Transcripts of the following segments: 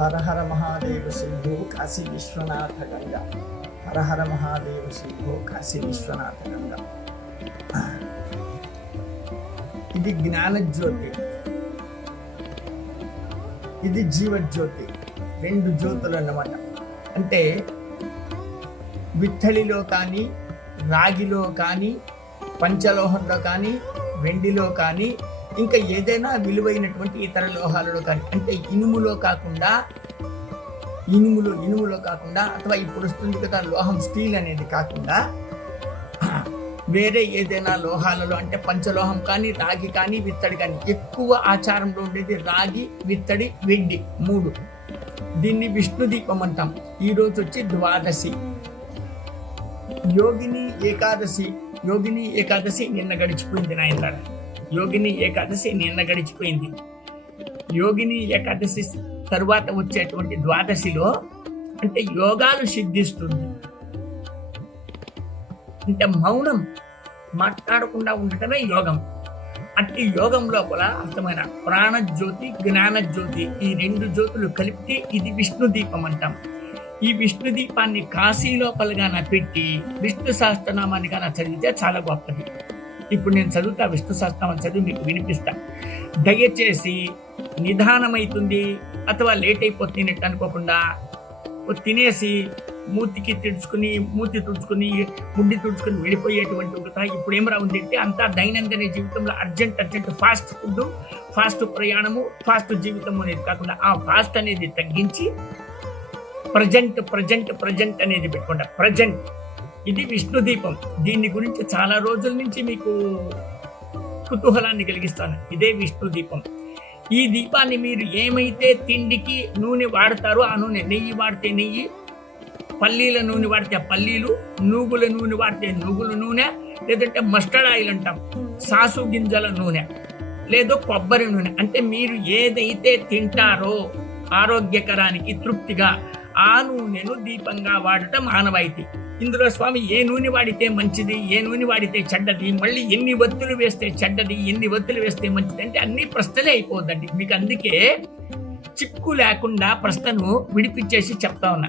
హర హర మహాదేవ శంభో కాశీ విశ్వనాథ గంగ. హర హర మహాదేవ శంభో కాశీ విశ్వనాథ గంగ. ఇది జ్ఞానజ్యోతి. ఇది జీవజ్యోతి. రెండు జ్యోతులు అన్నమాట అంటే విట్టలిలో కానీ రాగిలో కానీ పంచలోహంలో కానీ వెండిలో కానీ ఇంకా ఏదైనా విలువైనటువంటి ఇతర లోహాలలో కానీ అంటే ఇనుములో కాకుండా ఇనుములో ఇనుములో కాకుండా అథవా ఇప్పుడు వస్తుంది కదా లోహం స్టీల్ అనేది కాకుండా వేరే ఏదైనా లోహాలలో అంటే పంచలోహం కానీ రాగి కానీ విత్తడి కానీ ఎక్కువ ఆచారంలో ఉండేది రాగి విత్తడి వెండి మూడు. దీన్ని విష్ణు దీపం అంటాం. ఈరోజు వచ్చి ద్వాదశి. యోగిని ఏకాదశి యోగిని ఏకాదశి నిన్న గడిచిపోయింది నాయన యోగిని ఏకాదశి నిన్న గడిచిపోయింది. యోగిని ఏకాదశి తరువాత వచ్చేటువంటి ద్వాదశిలో అంటే యోగాలు సిద్ధిస్తుంది. అంటే మౌనం మాట్లాడకుండా ఉండటమే యోగం. అట్టి యోగం లోపల అర్థమైన ప్రాణజ్యోతి జ్ఞానజ్యోతి ఈ రెండు జ్యోతులు కలిపితే ఇది విష్ణు దీపం అంటాం. ఈ విష్ణు దీపాన్ని కాశీ లోపలగాన పెట్టి విష్ణు సహస్రనామాన్ని గాన చదివితే చాలా గొప్పది. ఇప్పుడు నేను చదువుతా విష్ణు సహస్రనామం చదివి మీకు వినిపిస్తా. దయచేసి నిదానమైతుంది అథవా లేట్ అయిపోతుంది అనుకోకుండా తినేసి మూతికి తుడుచుకుని మూతి తుడుచుకుని ముడ్డి తుడుచుకుని వెళ్ళిపోయేటువంటి ఒక ఇప్పుడు ఏం రా ఉంది అంటే అంతా దైనందిన జీవితంలో urgent urgent fast food fast ప్రయాణము ఫాస్ట్ జీవితం అనేది కాకుండా ఆ ఫాస్ట్ అనేది తగ్గించి ప్రజెంట్ ప్రజెంట్ ప్రజెంట్ అనేది పెట్టుకుంటా. ప్రజెంట్. ఇది విష్ణు దీపం దీని గురించి చాలా రోజుల నుంచి మీకు కుతూహలాన్ని కలిగిస్తాను. ఇదే విష్ణు దీపం ఈ దీపాన్ని మీరు ఏమైతే తిండికి నూనె వాడతారో ఆ నూనె నెయ్యి వాడితే నెయ్యి పల్లీల నూనె వాడితే పల్లీలు నూగుల నూనె వాడితే నూగుల నూనె లేదంటే మస్టర్డ్ ఆయిల్ అంటాం సాసు గింజల నూనె లేదో కొబ్బరి నూనె. అంటే మీరు ఏదైతే తింటారో ఆరోగ్యకరానికి తృప్తిగా ఆ నూనెను దీపంగా వాడటం ఆనవాయితీ ఇందులో స్వామి ఏ నూనె వాడితే మంచిది ఏ నూనె వాడితే చెడ్డది మళ్ళీ ఎన్ని ఒత్తులు వేస్తే చెడ్డది ఎన్ని ఒత్తులు వేస్తే మంచిది అంటే అన్ని ప్రశ్నలే అయిపోద్దండి. మీకు అందుకే చిక్కు లేకుండా ప్రశ్నను విడిపించేసి చెప్తా ఉన్నా.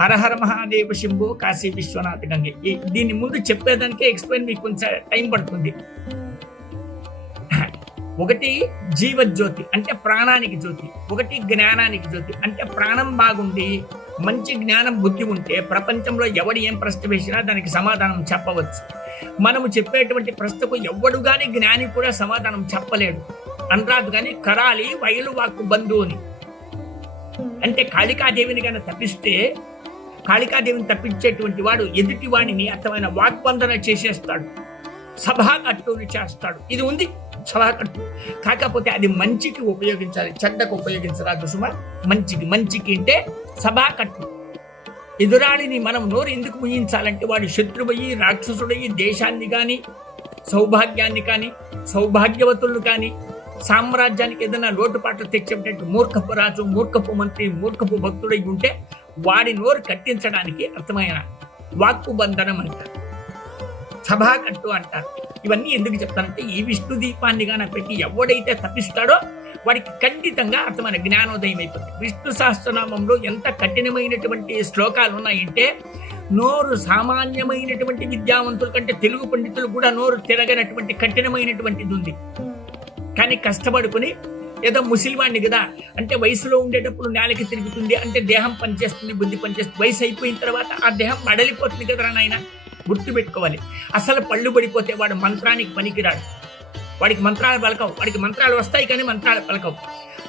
హరహర మహాదేవ శంభు కాశీ విశ్వనాథ్ గంగే. దీన్ని దీని ముందు చెప్పేదానికే ఎక్స్ప్లెయిన్ మీకు కొంచెం టైం పడుతుంది. ఒకటి జీవజ్యోతి అంటే ప్రాణానికి జ్యోతి ఒకటి జ్ఞానానికి జ్యోతి అంటే ప్రాణం బాగుండి మంచి జ్ఞానం బుద్ధి ఉంటే ప్రపంచంలో ఎవడు ఏం ప్రశ్న వేసినా దానికి సమాధానం చెప్పవచ్చు. మనము చెప్పేటువంటి ప్రశ్నకు ఎవడు కానీ జ్ఞాని కూడా సమాధానం చెప్పలేడు. అనరాదు కానీ కరాలి వైలు వాక్కు బంధువుని అంటే కాళికాదేవిని కనుక తప్పిస్తే కాళికాదేవిని తప్పించేటువంటి వాడు ఎదుటి వాడిని అర్థమైన వాక్బంధన చేసేస్తాడు. సభాకట్టుని చేస్తాడు. ఇది ఉంది సభాకట్టు కాకపోతే అది మంచికి ఉపయోగించాలి చెడ్డకు ఉపయోగించరాదు సుమ మంచికి మంచికి అంటే సభాకట్టు ఎదురాళిని మనం నోరు ఎందుకు ముయించాలంటే వాడు శత్రువయ్యి రాక్షసుడయ్యి దేశాన్ని కానీ సౌభాగ్యాన్ని కానీ సౌభాగ్యవతులను కానీ సామ్రాజ్యానికి ఏదైనా లోటుపాట్లు తెచ్చేటట్టు మూర్ఖపు రాజు మూర్ఖపు మంత్రి మూర్ఖపు భక్తుడై ఉంటే వాడి నోరు కట్టించడానికి అర్థమైన వాక్కు బంధనం అంటారు. సభాకట్టు అంటారు. ఇవన్నీ ఎందుకు చెప్తానంటే ఈ విష్ణు దీపాన్ని గాన పెట్టి ఎవడైతే తప్పిస్తాడో వాడికి ఖండితంగా అర్థమైన జ్ఞానోదయం అయిపోతుంది. విష్ణు సహస్రనామంలో ఎంత కఠినమైనటువంటి శ్లోకాలు ఉన్నాయంటే నోరు సామాన్యమైనటువంటి విద్యావంతుల కంటే తెలుగు పండితులు కూడా నోరు తిరగనటువంటి కఠినమైనటువంటిది ఉంది. కానీ కష్టపడుకుని ఏదో ముసిలివాడిని కదా అంటే వయసులో ఉండేటప్పుడు నేలకి తిరుగుతుంది అంటే దేహం పనిచేస్తుంది బుద్ధి పనిచేస్తుంది వయసు అయిపోయిన తర్వాత ఆ దేహం మడలిపోతుంది కదరా నాయన. గుర్తు పెట్టుకోవాలి అసలు పళ్ళు పడిపోతే వాడు మంత్రానికి పనికిరాడు. వాడికి మంత్రాలు పలకవు. వాడికి మంత్రాలు వస్తాయి కానీ మంత్రాలు పలకవు.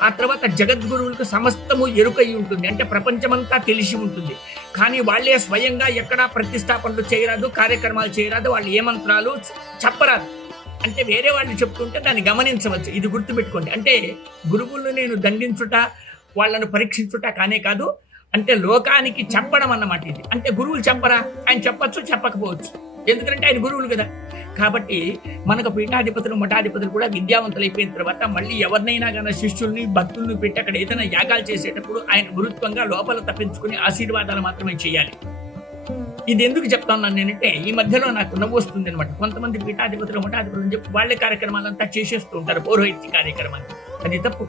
ఆ తర్వాత జగద్గురువులకు సమస్తము ఎరుకై ఉంటుంది. అంటే ప్రపంచమంతా తెలిసి ఉంటుంది. కానీ వాళ్ళే స్వయంగా ఎక్కడా ప్రతిష్టాపనలు చేయరాదు కార్యక్రమాలు చేయరాదు. వాళ్ళు ఏ మంత్రాలు చెప్పరాదు. అంటే వేరే వాళ్ళు చెప్తుంటే దాన్ని గమనించవచ్చు. ఇది గుర్తుపెట్టుకోండి. అంటే గురువులను నేను దండించుట వాళ్ళను పరీక్షించుట కానే కాదు అంటే లోకానికి చెప్పడం అన్నమాట ఇది. అంటే గురువులు చెప్పరా? ఆయన చెప్పచ్చు చెప్పకపోవచ్చు. ఎందుకంటే ఆయన గురువులు కదా. కాబట్టి మనకు పీఠాధిపతులు మఠాధిపతులు కూడా విద్యావంతులు అయిపోయిన తర్వాత మళ్ళీ ఎవరినైనా కానీ శిష్యుల్ని భక్తుల్ని పెట్టి అక్కడ ఏదైనా యాగాలు చేసేటప్పుడు ఆయన గురుత్వంగా లోపల తప్పించుకుని ఆశీర్వాదాలు మాత్రమే చేయాలి. ఇది ఎందుకు చెప్తాను నేనంటే ఈ మధ్యలో నాకు నవ్వు వస్తుంది అనమాట కొంతమంది పీఠాధిపతులు మఠాధిపతులు అని చెప్పి వాళ్ళే కార్యక్రమాలంతా చేసేస్తూ ఉంటారు పౌరోహిత్య కార్యక్రమాలు. అది తప్పు.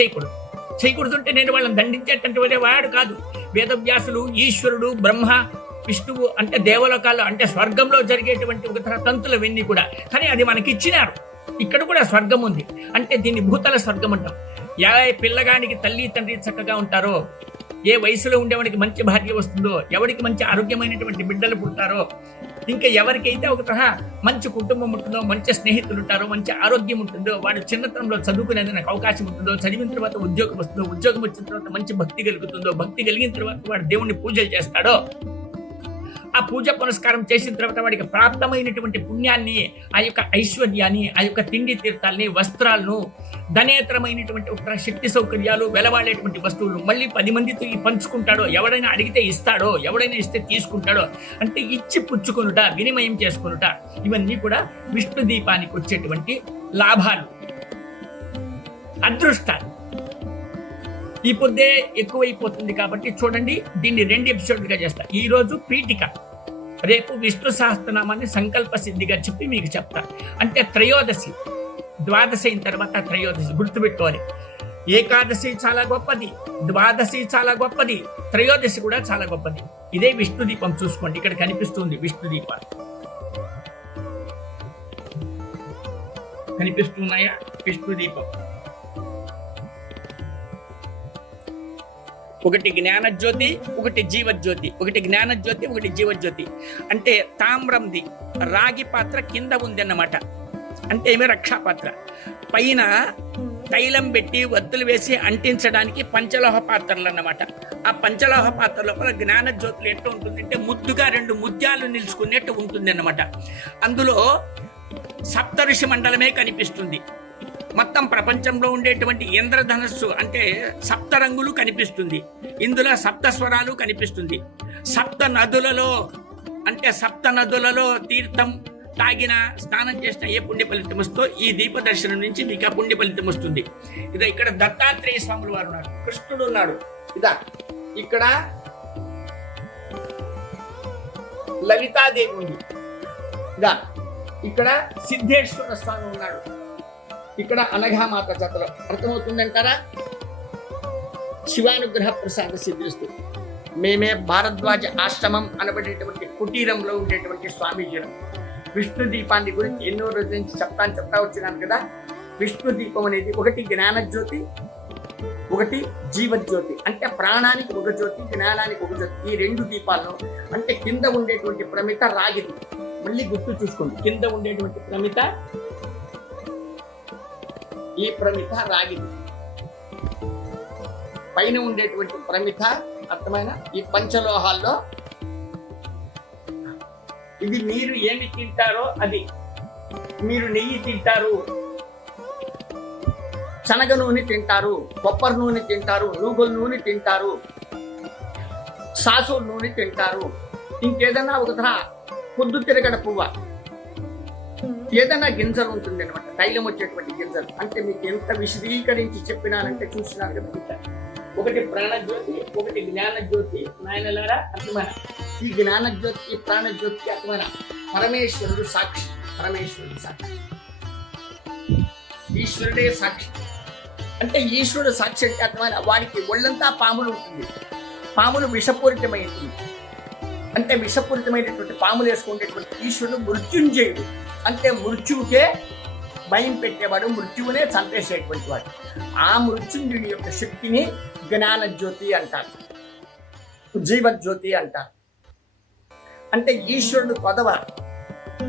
చేయకూడదు. చేయకూడదుంటే నేను వాళ్ళని దండించేటటువంటి వాడు కాదు. వేదవ్యాసులు ఈశ్వరుడు బ్రహ్మ విష్ణువు అంటే దేవలోకాల్లో అంటే స్వర్గంలో జరిగేటువంటి ఒక తంతులు ఇవన్నీ కూడా. కానీ అది మనకి ఇచ్చినారు. ఇక్కడ కూడా స్వర్గం ఉంది. అంటే దీన్ని భూతల స్వర్గం అంటాం. ఏ పిల్లగానికి తల్లి తండ్రి చక్కగా ఉంటారో ఏ వయసులో ఉండేవాడికి మంచి భార్య వస్తుందో ఎవరికి మంచి ఆరోగ్యమైనటువంటి బిడ్డలు పుడతారో ఇంకా ఎవరికైతే ఒక తరహా మంచి కుటుంబం ఉంటుందో మంచి స్నేహితులు ఉంటారో మంచి ఆరోగ్యం ఉంటుందో వాడు చిన్నతనంలో చదువుకునేందుకు అవకాశం ఉంటుందో చదివిన తర్వాత ఉద్యోగం వస్తుందో ఉద్యోగం వచ్చిన తర్వాత మంచి భక్తి కలుగుతుందో భక్తి కలిగిన తర్వాత వాడు దేవుణ్ణి పూజలు చేస్తాడో ఆ పూజ పునస్కారం చేసిన తర్వాత వాడికి ప్రాప్తమైనటువంటి పుణ్యాన్ని ఆ యొక్క ఐశ్వర్యాన్ని ఆ యొక్క తిండి తీర్థాలని వస్త్రాలను ధనేతరమైనటువంటి ఒక శక్తి సౌకర్యాలు వెలవాడేటువంటి వస్తువులు మళ్ళీ పది మందితో ఈ పంచుకుంటాడో ఎవడైనా అడిగితే ఇస్తాడో ఎవడైనా ఇస్తే తీసుకుంటాడో అంటే ఇచ్చి పుచ్చుకొనుట వినిమయం చేసుకొనుట ఇవన్నీ కూడా విష్ణు దీపానికి వచ్చేటువంటి లాభాలు. అదృష్టాలు. ఈ పొద్దే ఎక్కువైపోతుంది కాబట్టి చూడండి దీన్ని రెండు ఎపిసోడ్లుగా చేస్తా. ఈ రోజు పీఠిక. రేపు విష్ణు సహస్రనామాన్ని సంకల్ప సిద్ధిగా చెప్పి మీకు చెప్తా. అంటే త్రయోదశి. ద్వాదశి అయిన తర్వాత త్రయోదశి. గుర్తుపెట్టుకోవాలి. ఏకాదశి చాలా గొప్పది. ద్వాదశి చాలా గొప్పది. త్రయోదశి కూడా చాలా గొప్పది. ఇదే విష్ణు దీపం చూసుకోండి. ఇక్కడ కనిపిస్తుంది విష్ణు దీపం. కనిపిస్తున్నాయా? విష్ణు దీపం. ఒకటి జ్ఞానజ్యోతి ఒకటి జీవజ్యోతి. ఒకటి జ్ఞానజ్యోతి ఒకటి జీవజ్యోతి. అంటే తామ్రంది రాగి పాత్ర కింద ఉంది అన్నమాట అంటే ఏమి రక్షాపాత్ర. పైన తైలం పెట్టి వత్తులు వేసి అంటించడానికి పంచలోహ పాత్రలు అన్నమాట ఆ పంచలోహ పాత్ర లోపల జ్ఞాన జ్యోతులు ఎట్లా ఉంటుందంటే ముద్దుగా రెండు ముత్యాలు నిలుచుకునేట్టు ఉంటుంది అన్నమాట అందులో సప్తఋషి మండలమే కనిపిస్తుంది. మొత్తం ప్రపంచంలో ఉండేటువంటి ఇంద్రధనస్సు అంటే సప్త రంగులు కనిపిస్తుంది. ఇందులో సప్త స్వరాలు కనిపిస్తుంది. సప్త నదులలో అంటే సప్త నదులలో తీర్థం తాగిన స్నానం చేసిన ఏ పుణ్య ఫలితం వస్తో ఈ దీప దర్శనం నుంచి మీకు ఆ పుణ్య ఫలితం వస్తుంది. ఇదే ఇక్కడ దత్తాత్రేయ స్వాములు వారు ఉన్నారు. కృష్ణుడు ఉన్నాడు. ఇదా ఇక్కడ లలితాదేవి ఉంది. ఇదా ఇక్కడ సిద్ధేశ్వర స్వామి ఉన్నాడు. ఇక్కడ అనఘామాత జతలో అర్థమవుతుందంటారా శివానుగ్రహ ప్రసాద సిద్ధిస్తూ మేమే భారద్వాజ ఆశ్రమం అనబడేటువంటి కుటీరంలో ఉండేటువంటి స్వామీజీలం. విష్ణు దీపాన్ని గురించి ఎన్నో రోజుల నుంచి చెప్తాను చెప్తా వచ్చినాను కదా. విష్ణు దీపం అనేది ఒకటి జ్ఞానజ్యోతి ఒకటి జీవజ్యోతి. అంటే ప్రాణానికి ఒక జ్యోతి జ్ఞానానికి ఒక జ్యోతి. ఈ రెండు దీపాలను అంటే కింద ఉండేటువంటి ప్రమిత రాగిది మళ్ళీ గుర్తు చూసుకోండి. కింద ఉండేటువంటి ప్రమిత ఈ ప్రమిత రాగిది పైన ఉండేటువంటి ప్రమిత అర్థమైన? ఈ పంచలోహాల్లో. ఇది మీరు ఏమి తింటారో అది. మీరు నెయ్యి తింటారు. శనగ నూనె తింటారు. కొబ్బరి నూనె తింటారు. నూగుల నూనె తింటారు. సాసు నూనె తింటారు. ఇంకేదన్నా ఒక పొద్దు తిరగడ పువ్వ. ఏదైనా గింజలు ఉంటుంది అనమాట తైలం వచ్చేటువంటి గింజలు. అంటే మీకు ఎంత విశదీకరించి చెప్పినానంటే చూసినాను కదా ఒకటి ప్రాణజ్యోతి ఒకటి జ్ఞానజ్యోతి నాయనలారా అర్థమైన ఈ జ్ఞానజ్యోతి ఈ ప్రాణజ్యోతికి అర్థమైన పరమేశ్వరుడు సాక్షి. పరమేశ్వరుడు సాక్షి. ఈశ్వరుడే సాక్షి. అంటే ఈశ్వరుడు సాక్షి అంటే అర్థమైన వాడికి ఒళ్ళంతా పాములు ఉంటుంది. పాములు విషపూరితమైనటువంటి అంటే విషపూరితమైనటువంటి పాములు వేసుకునేటువంటి ఈశ్వరుడు మృత్యుంజయుడు. అంటే మృత్యువుకే భయం పెట్టేవాడు మృత్యువునే చంపేసేటువంటి వాడు. ఆ మృత్యుంజుని యొక్క శక్తిని జ్ఞానజ్యోతి అంటారు. జీవజ్యోతి అంటారు. అంటే ఈశ్వరుడు కొదవ.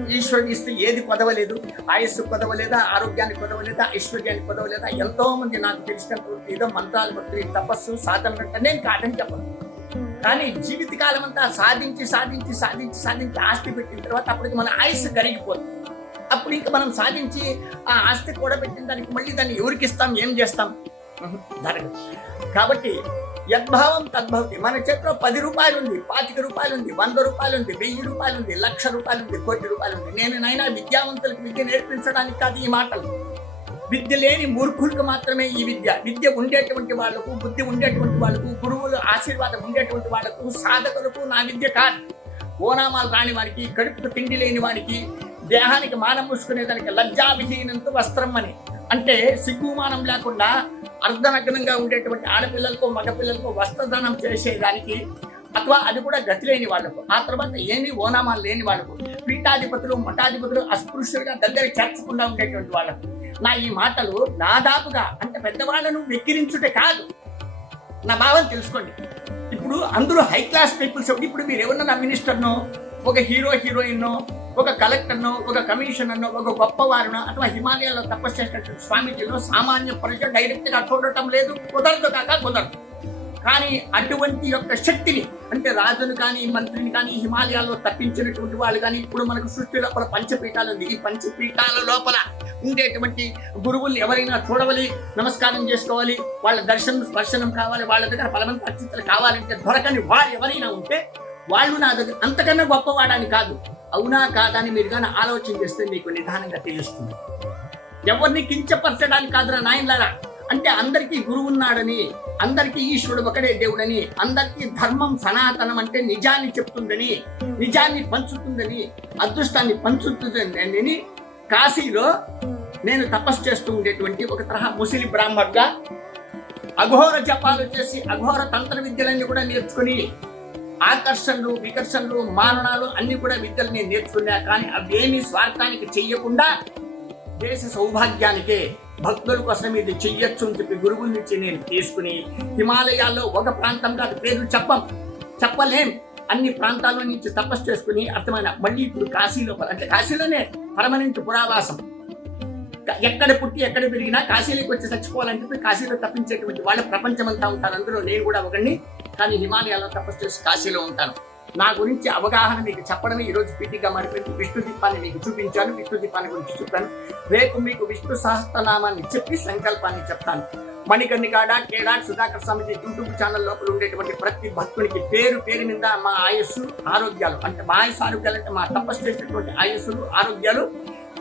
ఈశ్వరుడు ఇస్తే ఏది కొదవలేదు? ఆయుస్సు కొదవలేదా? ఆరోగ్యానికి కొదవలేదా? ఐశ్వర్యానికి కొదవలేదా? ఎంతో మంది నాకు తెలిసినంత ఏదో మంత్రాలు భక్తులు తపస్సు సాధన నేను కాదని చెప్పను. కానీ జీవితకాలం అంతా సాధించి సాధించి సాధించి సాధించి ఆస్తి పెట్టిన తర్వాత అప్పటికి మన ఆయుస్సు కరిగిపోతుంది. అప్పుడు ఇంకా మనం సాధించి ఆ ఆస్తి కూడా పెట్టిన దానికి మళ్ళీ దాన్ని ఎవరికి ఇస్తాం ఏం చేస్తాం? జరగదు. కాబట్టి యద్భావం తద్భవతి. మన చేతిలో పది రూపాయలు ఉంది పాతిక రూపాయలు ఉంది వంద రూపాయలు ఉంది వెయ్యి రూపాయలు ఉంది లక్ష రూపాయలు ఉంది కోటి రూపాయలు ఉంది నేను నైనా విద్యావంతులకు విద్య నేర్పించడానికి కాదు ఈ మాటలు. విద్య లేని మూర్ఖులకు మాత్రమే ఈ విద్య. విద్య ఉండేటువంటి వాళ్ళకు బుద్ధి ఉండేటువంటి వాళ్ళకు గురువులు ఆశీర్వాదం ఉండేటువంటి వాళ్ళకు సాధకులకు నా విద్య కాదు. ఓనామాలు రాని వారికి కడుపుకు తిండి లేని వారికి దేహానికి మానం మూసుకునేదానికి లజ్జావిహీనంతో వస్త్రం అని. అంటే సిగ్గుమానం లేకుండా అర్ధనగ్నంగా ఉండేటువంటి ఆడపిల్లలకు మగపిల్లలకు వస్త్రదానం చేసేదానికి అథవా అది కూడా గతి లేని వాళ్ళకు. ఆ తర్వాత ఏమి ఓనామాలు లేని వాళ్ళకు. పీఠాధిపతులు మఠాధిపతులు అస్పృశ్యులుగా దగ్గర చేర్చకుండా ఉండేటువంటి వాళ్ళకు. నా ఈ మాటలు దాదాపుగా అంటే పెద్దవాళ్ళను వెక్కిరించుటే కాదు. నా భావం తెలుసుకోండి. ఇప్పుడు అందరూ హై క్లాస్ పీపుల్స్ ఇప్పుడు మీరు ఏమన్నా నా మినిస్టర్నో ఒక హీరో హీరోయిన్నో ఒక కలెక్టర్నో ఒక కమిషనర్నో ఒక గొప్పవారినో అట్లా హిమాలయాల్లో తపస్సు చేసినటువంటి స్వామీజీలో సామాన్య ప్రజలు డైరెక్ట్గా చూడటం లేదు కుదరదు కాక కుదరదు. కానీ అటువంటి యొక్క శక్తిని అంటే రాజును కానీ మంత్రిని కానీ హిమాలయాల్లో తప్పించినటువంటి వాళ్ళు కానీ ఇప్పుడు మనకు సృష్టి లోపల పంచపీఠాలు ఉంది. ఈ పంచపీఠాల లోపల ఉండేటువంటి గురువుల్ని ఎవరైనా చూడవాలి నమస్కారం చేసుకోవాలి వాళ్ళ దర్శనం స్పర్శనం కావాలి వాళ్ళ దగ్గర బలవంత అర్చితలు కావాలంటే దొరకని వారు ఎవరైనా ఉంటే వాళ్ళు నా దగ్గర అంతకన్నా గొప్పవాడని కాదు. అవునా కాదా అని మీరు కానీ ఆలోచన చేస్తే మీకు నిదానంగా తెలుస్తుంది. ఎవరిని కించపరచడానికి కాదురా నాయనలారా. అంటే అందరికీ గురువు ఉన్నాడని అందరికీ ఈశ్వరుడు ఒకడే దేవుడని అందరికీ ధర్మం సనాతనం అంటే నిజాన్ని చెప్తుందని నిజాన్ని పంచుతుందని అదృష్టాన్ని పంచుతుందని కాశీలో నేను తపస్సు చేస్తూ ఉండేటువంటి ఒక తరహా ముసిలి బ్రాహ్మణుగా అఘోర జపాలు చేసి అఘోర తంత్ర విద్యలన్నీ కూడా నేర్చుకుని ఆకర్షణలు వికర్షణలు మారణాలు అన్ని కూడా విద్యలు నేను నేర్చుకున్నా. కానీ అవేమీ స్వార్థానికి చెయ్యకుండా దేశ సౌభాగ్యానికే భక్తుల కోసం ఇది చెయ్యొచ్చు అని చెప్పి గురువుల నుంచి నేను తీసుకుని హిమాలయాల్లో ఒక ప్రాంతం కాదు పేరు చెప్పం చెప్పలేం. అన్ని ప్రాంతాల నుంచి తపస్సు చేసుకుని అర్థమైన మళ్ళీ ఇప్పుడు కాశీలో అంటే కాశీలోనే పర్మనెంట్ పురావాసం. ఎక్కడ పుట్టి ఎక్కడ పెరిగినా కాశీలోకి వచ్చి చచ్చిపోవాలని చెప్పి కాశీలో తప్పించేటువంటి వాళ్ళ ప్రపంచమంతా ఉంటారు. అందులో నేను కూడా ఒకడిని కానీ హిమాలయాల్లో తపస్సు చేసి కాశీలో ఉంటాను. నా గురించి అవగాహన మీకు చెప్పడమే. ఈరోజు పీఠిగా మారిపోయింది. విష్ణు దీపాన్ని మీకు చూపించాను. విష్ణు దీపాన్ని గురించి చెప్పాను. రేపు మీకు విష్ణు సహస్రనామాన్ని చెప్పి సంకల్పాన్ని చెప్తాను. మణికర్ణికాడ కేడా సుధాకర్ స్వామిజీ యూట్యూబ్ ఛానల్ లోపల ఉండేటువంటి ప్రతి భక్తునికి పేరు పేరు మీద మా ఆయస్సు ఆరోగ్యాలు. అంటే మా ఆయస్సు ఆరోగ్యాలు అంటే మా తపస్సు చేసినటువంటి ఆయస్సులు ఆరోగ్యాలు.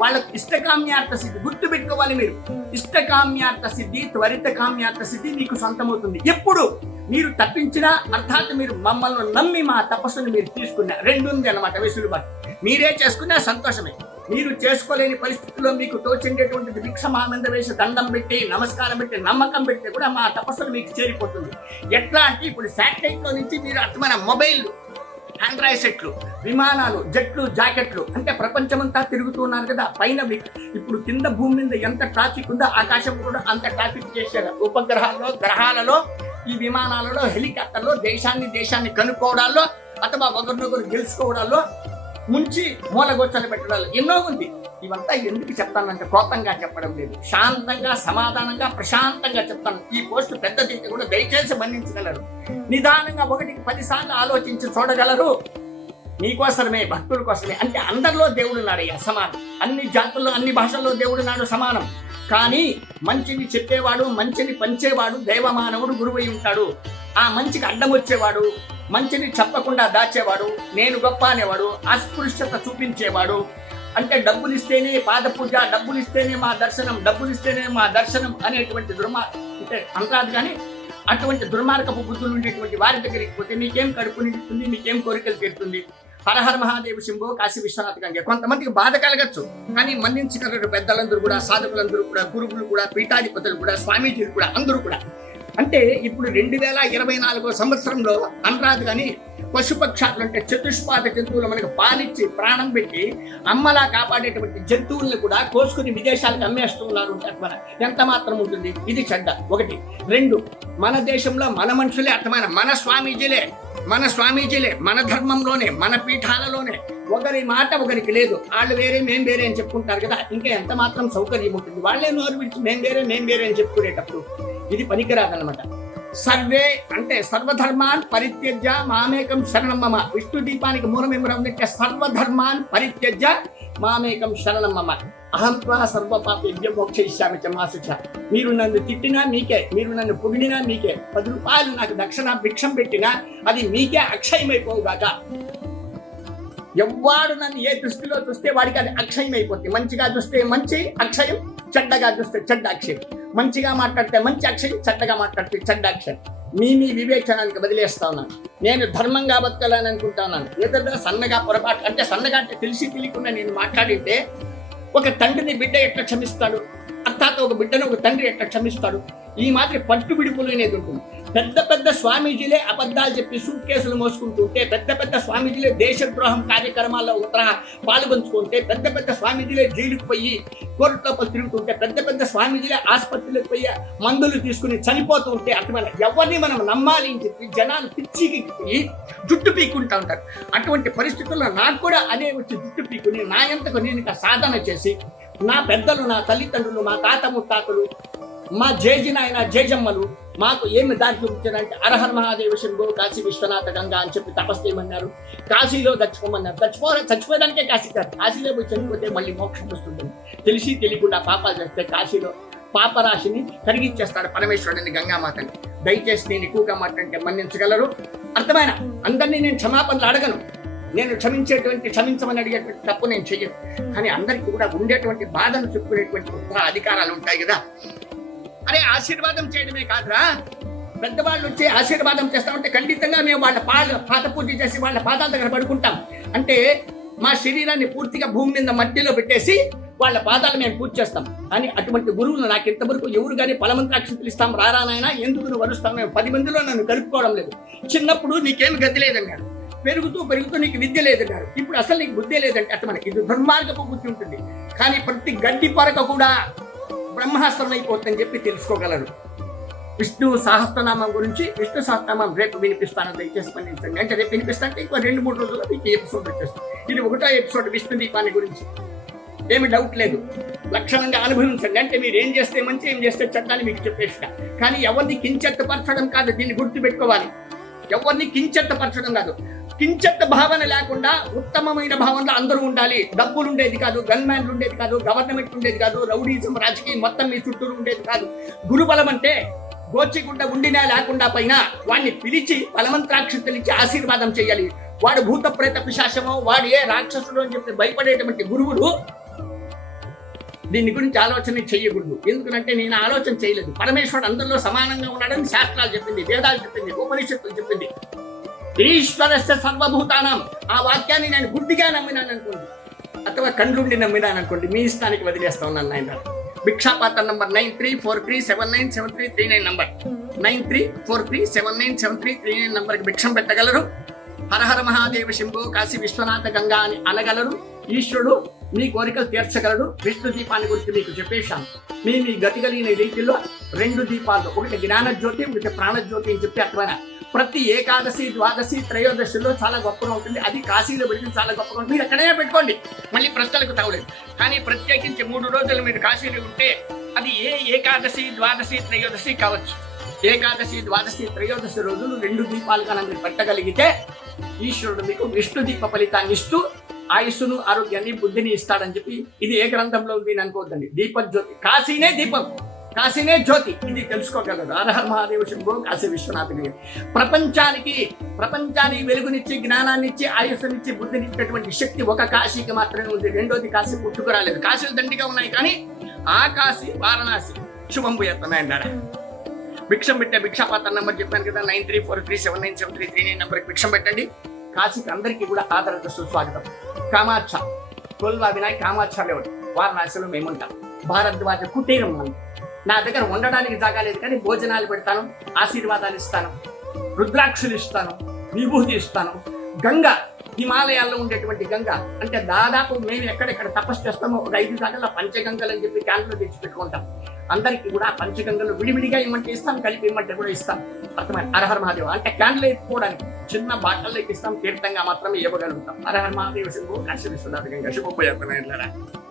వాళ్ళకి ఇష్టకామ్యార్థ సిద్ధి గుర్తు పెట్టుకోవాలి మీరు. ఇష్టకామ్యార్థ సిద్ధి త్వరిత కామ్యార్థ సిద్ధి మీకు సొంతమవుతుంది. ఎప్పుడు? మీరు తప్పించినా అర్థాత్ మీరు మమ్మల్ని నమ్మి మా తపస్సును మీరు తీసుకున్నా రెండు ఉంది అనమాట వెసులుబాటు. మీరే చేసుకున్నా సంతోషమే. మీరు చేసుకోలేని పరిస్థితుల్లో మీకు తోచిండేటువంటిది భిక్షమానంద మా వేసి దండం పెట్టి నమస్కారం పెట్టి నమ్మకం పెట్టి కూడా మా తపస్సులు మీకు చేరిపోతుంది. ఎట్లా అంటే ఇప్పుడు శాటిలైట్లో నుంచి మీరు అర్థమైన మొబైల్ ఆండ్రాయిడ్ సెట్లు విమానాలు జట్లు జాకెట్లు అంటే ప్రపంచమంతా తిరుగుతున్నారు కదా. పైన ఇప్పుడు కింద భూమి మీద ఎంత ట్రాఫిక్ ఉందో ఆకాశం కూడా అంత ట్రాఫిక్ చేశారు. ఉపగ్రహాల్లో గ్రహాలలో ఈ విమానాలలో హెలికాప్టర్లో దేశాన్ని దేశాన్ని కనుక్కోవడాల్లో అథవా ఒకరినొకరు గెలుచుకోవడాల్లో ముంచి మూలగొచ్చలు పెట్టడాలు ఎన్నో ఉంది. ఇవంతా ఎందుకు చెప్తానంటే కోపంగా చెప్పడం లేదు. శాంతంగా సమాధానంగా ప్రశాంతంగా చెప్తాను. ఈ పోస్ట్ పెద్దది అయితే కూడా దయచేసి మన్నించగలరు. నిదానంగా ఒకటికి పదిసార్లు ఆలోచించి చూడగలరు. నీకోసమే భక్తుల కోసమే. అంటే అందరిలో దేవుడు ఉన్నాడయ్యా సమానం అన్ని జాతుల్లో అన్ని భాషల్లో దేవుడు నాడు సమానం. కానీ మంచిని చెప్పేవాడు మంచిని పంచేవాడు దైవమానవుడు గురువై ఉంటాడు. ఆ మంచికి అడ్డం వచ్చేవాడు మంచిని చెప్పకుండా దాచేవాడు నేను గొప్ప అనేవాడు అస్పృశ్యత చూపించేవాడు. అంటే డబ్బులు ఇస్తేనే పాద పూజ డబ్బులు ఇస్తేనే మా దర్శనం డబ్బులు ఇస్తేనే మా దర్శనం అనేటువంటి దుర్మార్ అంటే అంటారు కానీ అటువంటి దుర్మార్గపు బుద్ధులు ఉండేటువంటి వారి దగ్గరికి పోతే మీకేం కడుపు నిండుతుంది మీకేం కోరికలు తీరుతుంది? హరహర మహాదేవ శంభో కాశీ విశ్వనాథ్ గంగే. కొంతమందికి బాధ కలగచ్చు కానీ మన్నించగలరు పెద్దలందరూ కూడా సాధకులందరూ కూడా గురువులు కూడా పీఠాధిపతులు కూడా స్వామీజీలు కూడా అందరూ కూడా. అంటే ఇప్పుడు రెండు వేల ఇరవై నాలుగో సంవత్సరంలో అనరాదు కానీ పశుపక్షాలు అంటే చతుష్పాద జంతువులు మనకు పాలిచ్చి ప్రాణం పెట్టి అమ్మలా కాపాడేటువంటి జంతువుల్ని కూడా కోసుకుని విదేశాలకు అమ్మేస్తూ ఉన్నారు మన ఎంత మాత్రం ఉంటుంది? ఇది చెడ్డ. ఒకటి. రెండు. మన దేశంలో మన మనుషులే అర్థమైన మన స్వామీజీలే మన స్వామీజీలే మన ధర్మంలోనే మన పీఠాలలోనే. ఒకరి మాట ఒకరికి లేదు. వాళ్ళు వేరే మేం వేరే అని చెప్పుకుంటారు కదా. ఇంకా ఎంత మాత్రం సౌకర్యం ఉంటుంది. వాళ్ళే నోరు విడిచి మేం వేరే మేం వేరే అని చెప్పుకునేటప్పుడు ఇది పనికిరాదన్నమాట. సర్వే అంటే సర్వధర్మాన్ పరిత్యజ్య మామేకం శరణం మమ. విష్ణు దీపానికి మూలమేమరా ఉందంటే సర్వధర్మాన్ పరిత్యజ్య మామేకం శరణం మమ. అహంత్వా సర్వ పాపేభ్య మోక్షయిష్యామి మీరు నన్ను తిట్టినా మీకే మీరు నన్ను పొగిడినా మీకే పది రూపాయలు నాకు దక్షిణ భిక్షం పెట్టినా అది మీకే అక్షయమైపోవుగాక. ఎవ్వాడు నన్ను ఏ దృష్టిలో చూస్తే వాడికి అది అక్షయం అయిపోతుంది మంచిగా చూస్తే మంచి అక్షయం చెడ్డగా చూస్తే చెడ్డ అక్షయం. మంచిగా మాట్లాడితే మంచి అక్షయం చెడ్డగా మాట్లాడితే చెడ్డ అక్షయం. మీ మీ వివేచనానికి వదిలేస్తా ఉన్నాను. నేను ధర్మంగా బతకాలని అనుకుంటున్నాను ఏదో సన్నగా పొరపాటు అంటే సన్నగా అంటే తెలిసి తెలియకుండా నేను మాట్లాడితే ఒక తండ్రిని బిడ్డ ఎట్లా క్షమిస్తాడు? అర్థాత్ ఒక బిడ్డను ఒక తండ్రి ఎట్లా క్షమిస్తాడు. ఈ మాదిరి పట్టు విడుపులు అనేది ఉంటుంది. పెద్ద పెద్ద స్వామీజీలే అబద్ధాలు చెప్పి సూట్ కేసులు మోసుకుంటుంటే పెద్ద పెద్ద స్వామీజీలే దేశద్రోహం కార్యక్రమాల్లో ఉత్తర పాల్గొంచుకుంటే పెద్ద పెద్ద స్వామీజీలే జైలుకు పోయి కోర్టులో లోపల తిరుగుతుంటే పెద్ద పెద్ద స్వామీజీలే ఆసుపత్రులకు పోయి మందులు తీసుకుని చనిపోతూ ఉంటే అర్థమైన ఎవరిని మనం నమ్మాలి అని చెప్పి జనాలు పిచ్చికి పోయి జుట్టు పీక్కుంటా ఉంటారు. అటువంటి పరిస్థితుల్లో నాకు కూడా అదే వచ్చి జుట్టు పీకుని నా ఎంతకు నేను ఇంకా సాధన చేసి నా పెద్దలు నా తల్లిదండ్రులు మా తాత ముత్తాతలు మా జేజి నాయన జేజమ్మలు మాకు ఏమి దారి చూపించారంటే అరహర్ మహాదేవ శంభో కాశీ విశ్వనాథ గంగా అని చెప్పి తపస్సు చేయమన్నారు. కాశీలో చచ్చిపోమన్నారు. చచ్చిపో చచ్చిపోయేదానికే కాశీ కాదు. కాశీలో పోయి చనిపోతే మళ్ళీ మోక్షం వస్తుంటుంది తెలిసి తెలియకుండా పాపాలు చేస్తే కాశీలో పాపరాశిని కరిగిచ్చేస్తాడు పరమేశ్వరుడిని గంగామాతని. దయచేసి నేను ఎక్కువగా మాట్లాడితే మన్నించగలరు. అర్థమైన? అందరినీ నేను క్షమాపణలు అడగను. నేను క్షమించేటువంటి క్షమించమని అడిగేటువంటి తప్పు నేను చెయ్యను. కానీ అందరికీ కూడా ఉండేటువంటి బాధను చెప్పుకునేటువంటి అధికారాలు ఉంటాయి కదా. అరే ఆశీర్వాదం చేయడమే కాదురా. పెద్దవాళ్ళు వచ్చి ఆశీర్వాదం చేస్తామంటే ఖండితంగా మేము వాళ్ళ పాద పాత పూజ చేసి వాళ్ళ పాదాల దగ్గర పడుకుంటాం. అంటే మా శరీరాన్ని పూర్తిగా భూమి మీద మట్టిలో పెట్టేసి వాళ్ళ పాదాలు మేము పూజ చేస్తాం. కానీ అటువంటి గురువులు నాకు ఇంతవరకు ఎవరు కానీ పలమంత్రాక్షితులు ఇస్తాం రారానైనా నాయనా ఎందుకు నువ్వు వరుస్తాం మేము పది మందిలో నన్ను కలుపుకోవడం లేదు. చిన్నప్పుడు నీకేం గతి లేదన్నాడు. పెరుగుతూ పెరుగుతూ నీకు విద్య లేదంటారు. ఇప్పుడు అసలు నీకు బుద్ధి లేదంటే అర్థం ఇది దుర్మార్గపు బుద్ధి ఉంటుంది. కానీ ప్రతి గడ్డి పరక కూడా బ్రహ్మాస్త్రం అయిపోతుందని చెప్పి తెలుసుకోగలరు. విష్ణు సహస్రనామం గురించి విష్ణు సహస్రనామం రేపు వినిపిస్తాను. దయచేసి పండించండి అంటే రేపు వినిపిస్తానంటే ఇంకో రెండు మూడు రోజుల్లో మీకు ఎపిసోడ్ వచ్చేస్తుంది. ఇది ఒకటో ఎపిసోడ్ విష్ణు దీపాన్ని గురించి. ఏమి డౌట్ లేదు. లక్షణంగా అనుభవించండి. అంటే మీరు ఏం చేస్తే మంచి ఏం చేస్తే చెడ్డాన్ని మీకు చెప్పేసిన. కానీ ఎవరిని కించెత్తపరచడం కాదు దీన్ని గుర్తు పెట్టుకోవాలి ఎవరిని కించెత్తపరచడం కాదు. కించెత్త భావన లేకుండా ఉత్తమమైన భావనలో అందరూ ఉండాలి. డబ్బులు ఉండేది కాదు గన్మ్యాన్లు ఉండేది కాదు గవర్నమెంట్ ఉండేది కాదు రౌడీజం రాజకీయం మొత్తం మీ చుట్టూరు ఉండేది కాదు. గురుబలం అంటే గోచిగుడ్డ ఉండినా లేకుండా పైన వాడిని పిలిచి బలమంత్రాక్షతలు ఇచ్చి ఆశీర్వాదం చేయాలి వాడు భూత ప్రేత పిశాసమో వాడు ఏ రాక్షసుడు అని చెప్పి భయపడేటువంటి గురువులు దీని గురించి ఆలోచన చేయకూడదు ఎందుకంటే నేను ఆలోచన చేయలేదు. పరమేశ్వరుడు అందరిలో సమానంగా ఉన్నాడని శాస్త్రాలు చెప్పింది వేదాలు చెప్పింది ఉపనిషత్తులు చెప్పింది. ఈశ్వరస్య సర్వభూతానం ఆ వాక్యాన్ని నేను గుడ్డిగా నమ్మినాను అనుకోండి అథవా కండ్లుండి నమ్మినాను అనుకోండి మీ ఇష్టానికి వదిలేస్తా ఉన్నాను నాయన. భిక్షాపాత్ర number nine three four three seven nine seven three three nine number. Nine three four three seven nine seven three three nine నంబర్కి భిక్షం పెట్టగలరు? హరహర మహాదేవ శంభో కాశీ విశ్వనాథ గంగా అని అనగలరు? ఈశ్వరుడు మీ కోరికలు తీర్చగలడు. విష్ణు దీపాన్ని గురించి మీకు చెప్పేశాను. మీ మీ గతి కలిగిన రీతిలో రెండు దీపాలు ఒకటి జ్ఞాన జ్యోతి ఒకటి ప్రాణజ్యోతి అని చెప్పి అర్థమైన ప్రతి ఏకాదశి ద్వాదశి త్రయోదశిలో చాలా గొప్పగా ఉంటుంది. అది కాశీలో పెడితే చాలా గొప్పగా ఉంటుంది. మీరు ఎక్కడైనా పెట్టుకోండి. మళ్ళీ ప్రశ్నలకు తగలేదు. కానీ ప్రత్యేకించి మూడు రోజులు మీరు కాశీలో ఉంటే అది ఏ ఏకాదశి ద్వాదశి త్రయోదశి కావచ్చు. ఏకాదశి ద్వాదశి త్రయోదశి రోజులు రెండు దీపాలుగా మీరు పెట్టగలిగితే ఈశ్వరుడు మీకు విష్ణు దీప ఫలితాన్ని ఇస్తూ ఆయుస్సును ఆరోగ్యాన్ని బుద్ధిని ఇస్తాడని చెప్పి ఇది ఏ గ్రంథంలో ఉంది అనుకోవద్దండి. దీపజ్యోతి. కాశీనే దీపం. కాశీనే జ్యోతి ఇది తెలుసుకోగలరు. అర్హర్ మహాదేవ శంభు కాశీ విశ్వనాథుని. ప్రపంచానికి ప్రపంచానికి వెలుగునిచ్చి జ్ఞానాన్నిచ్చి ఆయుస్సునిచ్చి బుద్ధినిచ్చేటువంటి శక్తి ఒక కాశీకి మాత్రమే ఉంది. రెండోది కాశీ పుట్టుకురాలేదు కాశీలు దండిగా ఉన్నాయి కానీ ఆ కాశీ వారణాసి శుభంబు పోయేస్తున్నాయంటారా భిక్షం పెట్టే భిక్షాపాత్ర నెంబర్ చెప్పాను కదా nine three four three seven nine seven three three nine నెంబర్కి భిక్షం పెట్టండి. కాశీకి అందరికీ కూడా ఆదరణ సుస్వాగతం. కామాక్ష కొల్వా వినాయక్ కామాక్ష లేవడు. వారణాసిలో మేముంటాం. భారద్వాజ కుటీరం మనం నా దగ్గర ఉండడానికి జాగా లేదు కానీ భోజనాలు పెడతాను ఆశీర్వాదాలు ఇస్తాను రుద్రాక్షులు ఇస్తాను విభూతి ఇస్తాను. గంగ హిమాలయాల్లో ఉండేటువంటి గంగ అంటే దాదాపు మేము ఎక్కడెక్కడ తపస్సు చేస్తామో ఒక ఐదు దాకా పంచగంగలు అని చెప్పి క్యాన్లో తెచ్చి పెట్టుకుంటాం. అందరికీ కూడా పంచగంగలు విడివిడిగా ఇమ్మంటే ఇస్తాం కలిపి ఇమ్మంటే కూడా ఇస్తాం. అర్థమైన అరహర్ మహాదేవ. అంటే క్యాన్లు ఎత్తుకోవడానికి చిన్న బాటల్లో ఇస్తాం తీర్థంగా మాత్రమే ఇవ్వగలుగుతాం. అరహర్ మహాదేవ శంభు కాశీ విశ్వనాథ గంగా శుభోపయోగం